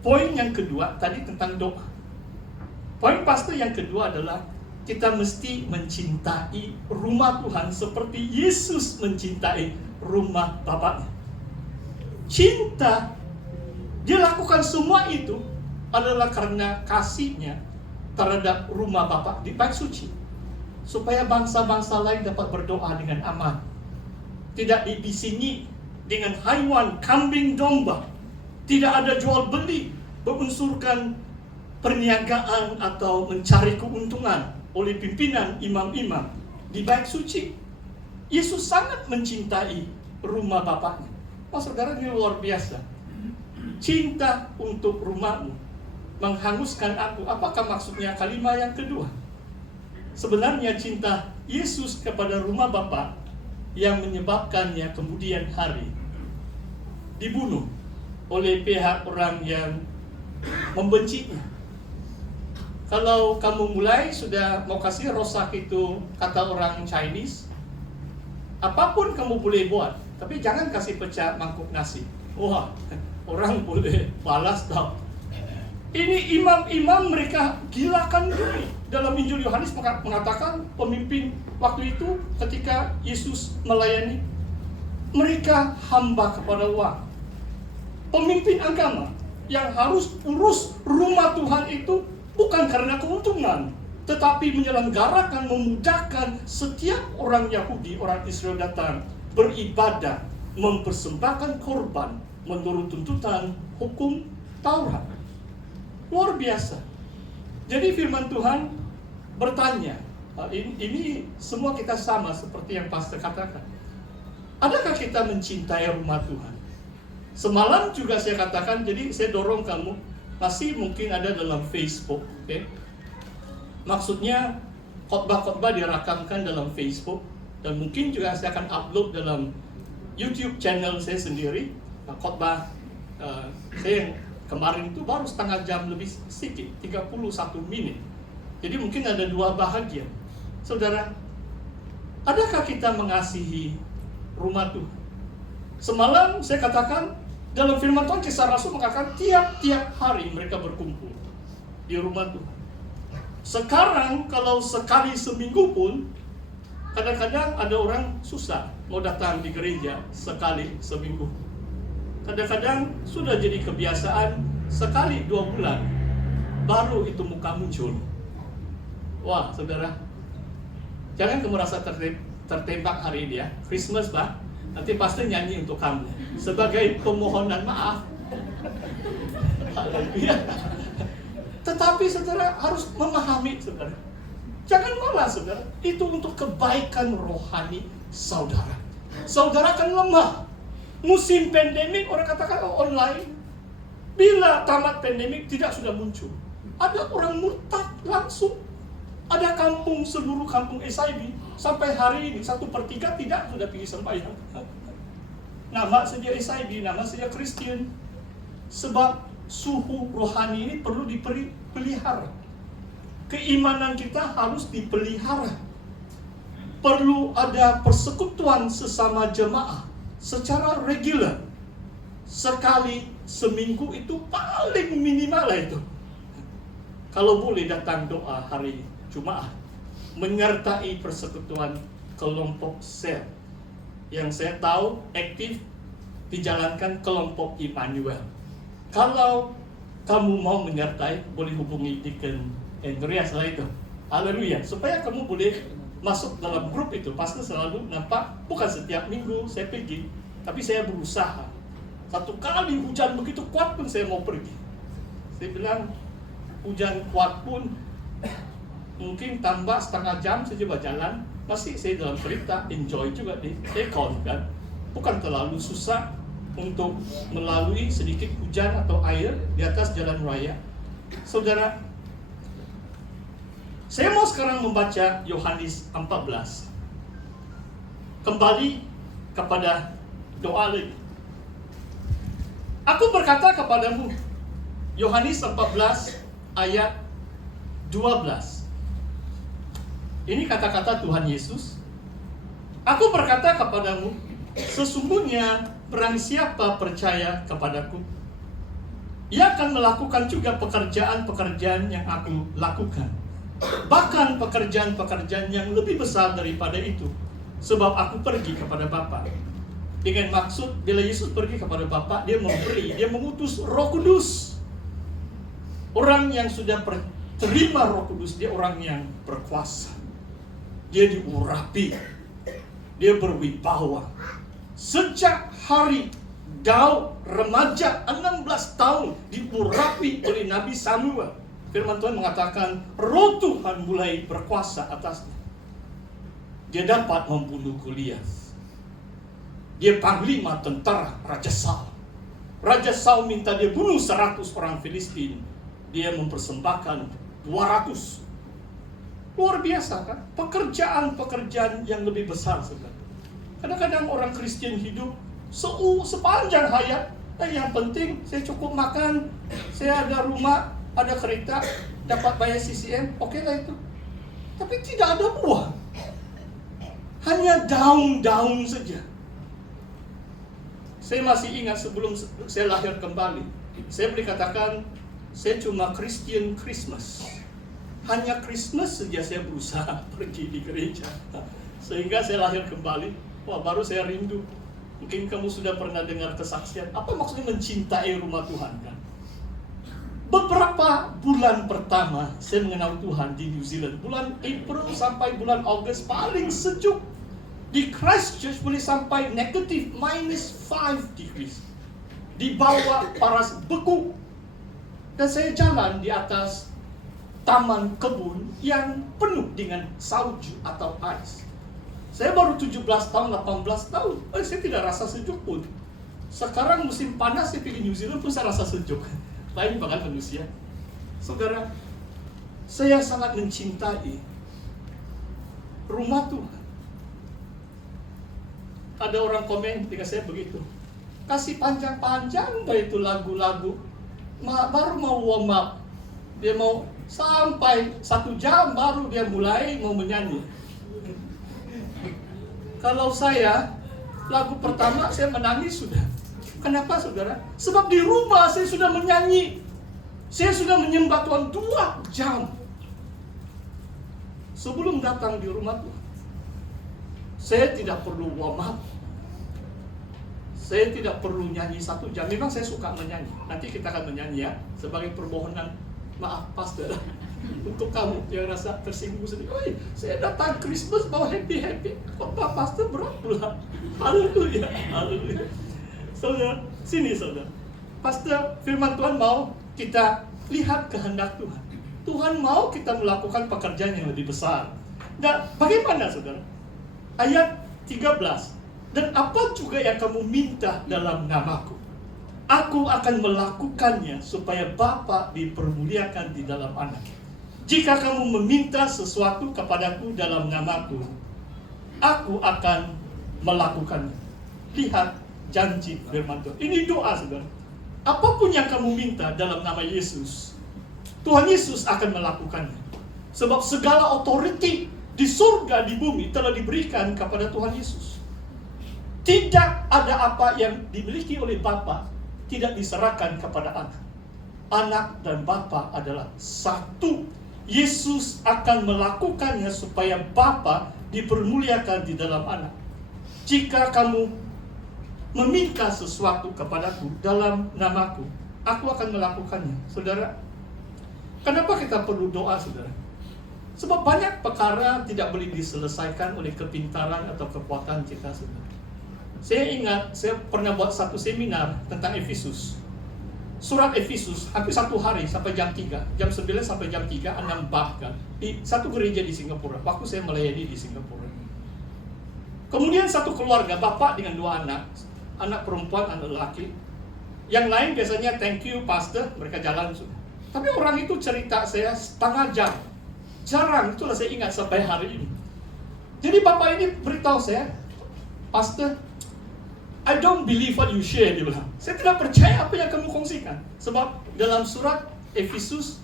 Poin yang kedua tadi tentang doa. Poin pastor yang kedua adalah kita mesti mencintai rumah Tuhan seperti Yesus mencintai rumah Bapaknya. Cinta, dia lakukan semua itu adalah karena kasihnya terhadap rumah Bapa di bait suci, supaya bangsa-bangsa lain dapat berdoa dengan aman, tidak dibisingi dengan haiwan, kambing, domba, tidak ada jual beli berunsurkan perniagaan atau mencari keuntungan oleh pimpinan imam-imam di bait suci. Yesus sangat mencintai rumah Bapaknya. Saudara, ini luar biasa. Cinta untuk rumahmu menghanguskan aku. Apakah maksudnya kalimat yang kedua? Sebenarnya cinta Yesus kepada rumah Bapa yang menyebabkannya kemudian hari dibunuh oleh pihak orang yang membencinya. Kalau kamu mulai sudah mau kasih rosak itu, kata orang Chinese, apapun kamu boleh buat, tapi jangan kasih pecah mangkuk nasi. Wah, orang boleh balas tau. Ini imam-imam mereka gilakan diri. Dalam Injil Yohanes mengatakan pemimpin waktu itu ketika Yesus melayani, mereka hamba kepada uang. Pemimpin agama yang harus urus rumah Tuhan itu bukan karena keuntungan, tetapi menyelenggarakan, memudahkan setiap orang Yahudi, orang Israel datang beribadah, mempersembahkan korban menurut tuntutan hukum Taurat. Luar biasa. Jadi firman Tuhan bertanya, ini semua kita sama seperti yang pastor katakan. Adakah kita mencintai rumah Tuhan? Semalam juga saya katakan, jadi saya dorong kamu, masih mungkin ada dalam Facebook, okay? Maksudnya khotbah-khotbah dirakamkan dalam Facebook, dan mungkin juga saya akan upload dalam YouTube channel saya sendiri. Khotbah saya yang kemarin itu baru setengah jam lebih sedikit, 31 menit. Jadi mungkin ada dua bahagian. Saudara, adakah kita mengasihi rumah Tuhan? Semalam saya katakan, dalam firman Tuhan Kisah Rasul mengatakan tiap-tiap hari mereka berkumpul di rumah Tuhan. Sekarang kalau sekali seminggu pun, kadang-kadang ada orang susah mau datang di gereja sekali seminggu. Kadang-kadang sudah jadi kebiasaan sekali 2 bulan baru itu muka muncul. Wah, saudara, jangan kamu merasa tertembak hari ini ya. Christmas, Pak. Nanti pasti nyanyi untuk kamu sebagai permohonan maaf. Tetapi saudara harus memahami, saudara, jangan malah, saudara, itu untuk kebaikan rohani saudara. Saudara akan lemah. Musim pandemik, orang katakan online. Bila tamat pandemik tidak sudah muncul, ada orang murtad langsung. Ada kampung, seluruh kampung SIB sampai hari ini 1/3 tidak sudah pergi sembahyang. Nama saja SIB, nama saja Kristen. Sebab suhu rohani ini perlu dipelihara. Keimanan kita harus dipelihara. Perlu ada persekutuan sesama jemaah secara regular. Sekali seminggu itu paling minimal itu. Kalau boleh datang doa hari Jumat, menyertai persekutuan kelompok sel yang saya tahu aktif dijalankan kelompok Immanuel. Kalau kamu mau menyertai, boleh hubungi Deacon Andreas lah itu. Haleluya. Supaya kamu boleh masuk dalam grup itu. Pasti selalu nampak, bukan setiap minggu saya pergi, tapi saya berusaha. Satu kali hujan begitu kuat pun saya mau pergi. Saya bilang, hujan kuat pun mungkin tambah setengah jam saya coba jalan, masih saya dalam cerita enjoy juga di Ekon kan. Bukan terlalu susah untuk melalui sedikit hujan atau air di atas jalan raya. Saudara, saya mau sekarang membaca Yohanes 14. Kembali kepada doa lagi. Aku berkata kepadamu, Yohanes 14 ayat 12. Ini kata-kata Tuhan Yesus. Aku berkata kepadamu, sesungguhnya barang siapa percaya kepadaku, Ia akan melakukan juga pekerjaan-pekerjaan yang aku lakukan. Bahkan pekerjaan-pekerjaan yang lebih besar daripada itu. Sebab aku pergi kepada Bapa. Dengan maksud, bila Yesus pergi kepada Bapa, dia memberi, dia mengutus Roh Kudus. Orang yang sudah terima Roh Kudus, dia orang yang berkuasa. Dia diurapi. Dia berwibawa. Sejak hari Daud remaja 16 tahun diurapi oleh Nabi Samuel. Firman Tuhan mengatakan Roh Tuhan mulai berkuasa atasnya. Dia dapat membunuh Goliat. Dia panglima tentara Raja Saul. Raja Saul minta dia bunuh 100 orang Filistin. Dia mempersembahkan 200. Luar biasa kan? Pekerjaan-pekerjaan yang lebih besar sebenarnya. Kadang-kadang orang Kristen hidup sepanjang hayat, yang penting saya cukup makan, saya ada rumah, ada kereta, dapat bayar CCM, oke lah itu. Tapi tidak ada buah, hanya daun-daun saja. Saya masih ingat sebelum saya lahir kembali, saya boleh katakan saya cuma Christian Christmas. Hanya Christmas saja saya berusaha pergi di gereja, sehingga saya lahir kembali. Wah, baru saya rindu. Mungkin kamu sudah pernah dengar kesaksian. Apa maksudnya mencintai rumah Tuhan kan? Beberapa bulan pertama saya mengenal Tuhan di New Zealand. Bulan April sampai bulan Ogos paling sejuk. Di Christchurch boleh sampai negatif -5 degrees. Di bawah paras beku. Dan saya jalan di atas taman kebun yang penuh dengan salju atau ais. Saya baru 17 tahun, 18 tahun. Saya tidak rasa sejuk pun. Sekarang musim panas, saya pergi New Zealand pun saya rasa sejuk. Lain banget manusia. Saudara, saya sangat mencintai rumah Tuhan. Ada orang komen dengan saya begitu. Kasih panjang-panjang itu lagu-lagu. Baru mau warm up. Dia mau sampai 1 jam baru dia mulai mau menyanyi. Kalau saya, lagu pertama saya menangis sudah. Kenapa saudara? Sebab di rumah saya sudah menyanyi. Saya sudah menyembah Tuhan 2 jam. Sebelum datang di rumah Tuhan, saya tidak perlu warm up. Saya tidak perlu nyanyi 1 jam. Memang saya suka menyanyi. Nanti kita akan menyanyi ya. Sebagai permohonan maaf pastor. Untuk kamu yang rasa tersinggung sendiri. Saya datang Christmas mau happy-happy. Kok Pak Pastor berat pula. Haleluya, haleluya. Saudara, sini saudara. Pastor, firman Tuhan mau kita lihat kehendak Tuhan. Tuhan mau kita melakukan pekerjaan yang lebih besar. Dan bagaimana saudara? Ayat 13. Dan apa juga yang kamu minta dalam namaku, aku akan melakukannya supaya Bapa dipermuliakan di dalam Anak. Jika kamu meminta sesuatu kepadaku dalam namaku, aku akan melakukannya. Lihat janji firman Tuhan. Ini doa saudara. Apapun yang kamu minta dalam nama Yesus, Tuhan Yesus akan melakukannya. Sebab segala otoriti di surga, di bumi telah diberikan kepada Tuhan Yesus. Tidak ada apa yang dimiliki oleh Bapa tidak diserahkan kepada Anak. Anak dan Bapa adalah satu. Yesus akan melakukannya supaya Bapa dipermuliakan di dalam Anak. Jika kamu meminta sesuatu kepadaku dalam namaku, aku akan melakukannya. Saudara, kenapa kita perlu doa saudara? Sebab banyak perkara tidak boleh diselesaikan oleh kepintaran atau kekuatan kita saudara. Saya ingat, saya pernah buat satu seminar tentang Efesus. Surat Efesus, hampir 1 hari sampai jam 3. Jam 9 sampai jam 3, 6 bahkan. Di satu gereja di Singapura. Waktu saya melayani di Singapura. Kemudian satu keluarga, bapak dengan 2 anak. Anak perempuan, anak lelaki. Yang lain biasanya thank you pastor, mereka jalan sudah. Tapi orang itu cerita saya setengah jam. Jarang, itulah saya ingat sampai hari ini. Jadi bapak ini beritahu saya, pastor, I don't believe what you share, dia bilang. Saya tidak percaya apa yang kamu kongsikan. Sebab dalam surat Efesus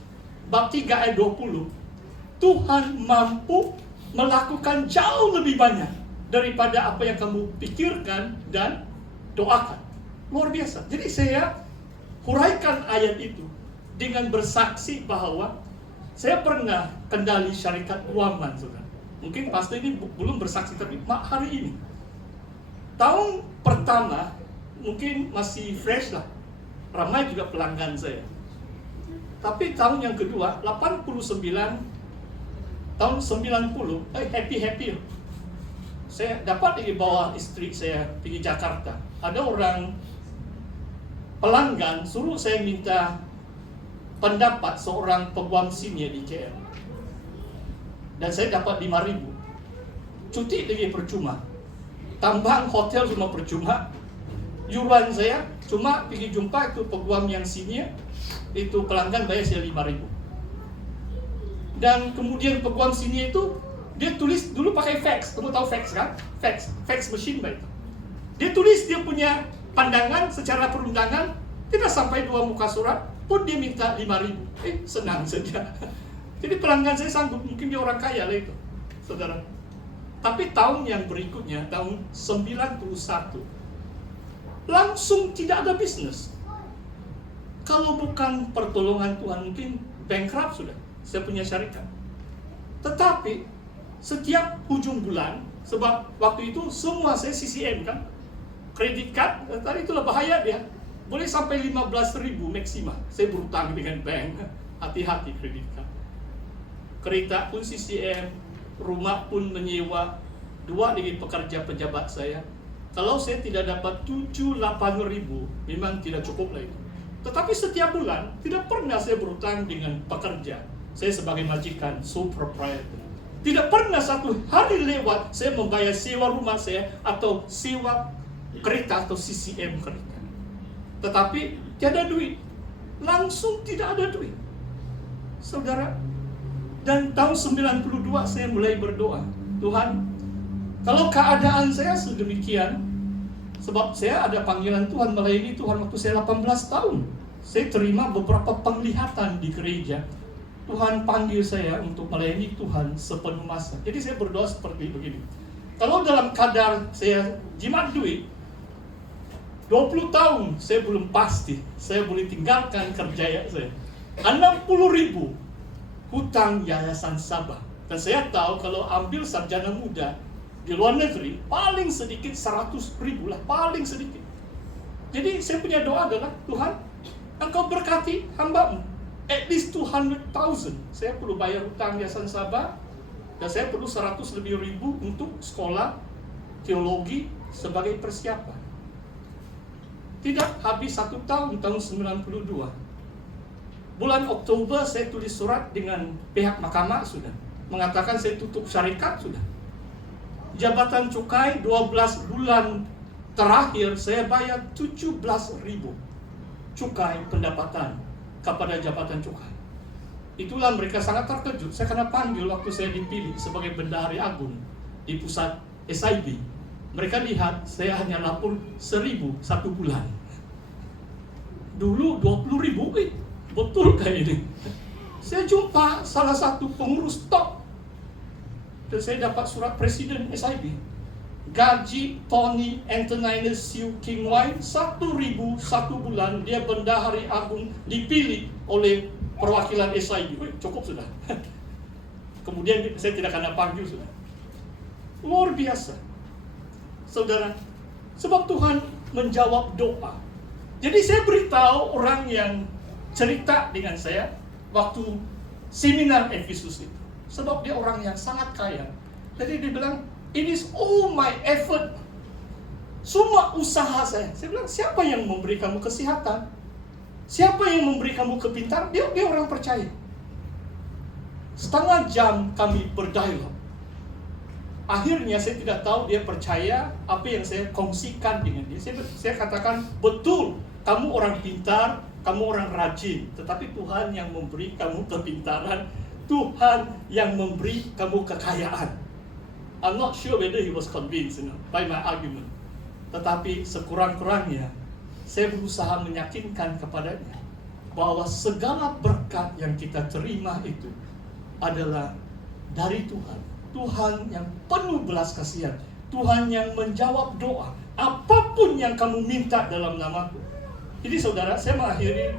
bab 3 ayat 20, Tuhan mampu melakukan jauh lebih banyak daripada apa yang kamu pikirkan dan doakan. Luar biasa. Jadi saya huraikan ayat itu dengan bersaksi bahwa saya pernah kendali syarikat keuangan, saudara. Mungkin pastor ini belum bersaksi, tapi hari ini tahun pertama mungkin masih fresh lah, ramai juga pelanggan saya. Tapi tahun yang kedua, 89, tahun 90, happy. Saya dapat lagi bawa istri saya pergi Jakarta. Ada orang pelanggan suruh saya minta pendapat seorang peguam senior di KL. Dan saya dapat 5.000. Cuti lagi percuma. Tambahan hotel cuma percuma. Yuran saya cuma pergi jumpa itu peguam yang senior, itu pelanggan bayar saya 5.000. Dan kemudian peguam senior itu dia tulis dulu pakai fax. Kamu tahu fax kan? Fax machine baik. Dia tulis dia punya pandangan secara perundangan, tidak sampai 2 muka surat pun dia minta 5.000. Senang saja. Jadi pelanggan saya sanggup, mungkin dia orang kaya lah itu, saudara. Tapi tahun yang berikutnya, tahun 91, langsung tidak ada bisnis. Kalau bukan pertolongan Tuhan, mungkin bankrupt sudah. Saya punya syarikat. Tetapi setiap hujung bulan, sebab waktu itu semua saya CCM kan, kredit card, tadi itulah bahaya dia. Boleh sampai 15.000 maksimal. Saya berutang dengan bank. Hati-hati kredit card. Kereta pun CCM, rumah pun menyewa, 2 lagi pekerja pejabat saya. Kalau saya tidak dapat 7-8 ribu, memang tidak cukup lah itu. Tetapi setiap bulan, tidak pernah saya berutang dengan pekerja. Saya sebagai majikan, sole proprietor. Tidak pernah satu hari lewat, saya membayar sewa rumah saya, atau sewa kereta, atau CCM kereta. Tetapi, tiada duit. Langsung tidak ada duit. Saudara, dan tahun 92 saya mulai berdoa, Tuhan, kalau keadaan saya sedemikian, sebab saya ada panggilan Tuhan melayani Tuhan waktu saya 18 tahun. Saya terima beberapa penglihatan di gereja. Tuhan panggil saya untuk melayani Tuhan sepenuh masa. Jadi saya berdoa seperti begini. Kalau dalam kadar saya jimat duit, 20 tahun saya belum pasti saya boleh tinggalkan kerja saya. 60.000 hutang Yayasan Sabah. Dan saya tahu kalau ambil sarjana muda di luar negeri, paling sedikit 100.000 lah, paling sedikit. Jadi saya punya doa adalah, Tuhan, Engkau berkati hamba-Mu, at least 200,000. Saya perlu bayar hutang Yayasan Sabah, dan saya perlu 100 lebih ribu untuk sekolah teologi sebagai persiapan. Tidak habis 1 tahun, tahun 92. Bulan Oktober saya tulis surat dengan pihak mahkamah sudah. Mengatakan saya tutup syarikat sudah. Jabatan cukai 12 bulan terakhir saya bayar 17.000 cukai pendapatan kepada jabatan cukai. Itulah mereka sangat terkejut. Saya kena panggil waktu saya dipilih sebagai bendahari agung di pusat SIB. Mereka lihat saya hanya lapor 1.000 1 bulan. Dulu 20.000, betul kayak ini. Saya jumpa salah satu pengurus top, dan saya dapat surat presiden SIB. Gaji Tony Antoninus Siu King Wai 1.000 1 bulan, dia bendahari agung dipilih oleh perwakilan SIB. Cukup sudah. Kemudian saya tidak akan panggil sudah. Luar biasa, saudara. Sebab Tuhan menjawab doa. Jadi saya beritahu orang yang cerita dengan saya waktu seminar Efesus itu. Sebab dia orang yang sangat kaya. Jadi dia bilang, it is all my effort. Semua usaha saya. Saya bilang, siapa yang memberi kamu kesehatan? Siapa yang memberi kamu kepintaran? Dia orang percaya. Setengah jam kami berdialog. Akhirnya saya tidak tahu dia percaya apa yang saya kongsikan dengan dia. Saya katakan, betul, kamu orang pintar, kamu orang rajin, tetapi Tuhan yang memberi kamu kepintaran, Tuhan yang memberi kamu kekayaan. I'm not sure whether he was convinced, by my argument. Tetapi sekurang-kurangnya, saya berusaha meyakinkan kepadanya bahwa segala berkat yang kita terima itu adalah dari Tuhan. Tuhan yang penuh belas kasihan, Tuhan yang menjawab doa. Apapun yang kamu minta dalam namaku, Jadi saudara, saya mengakhiri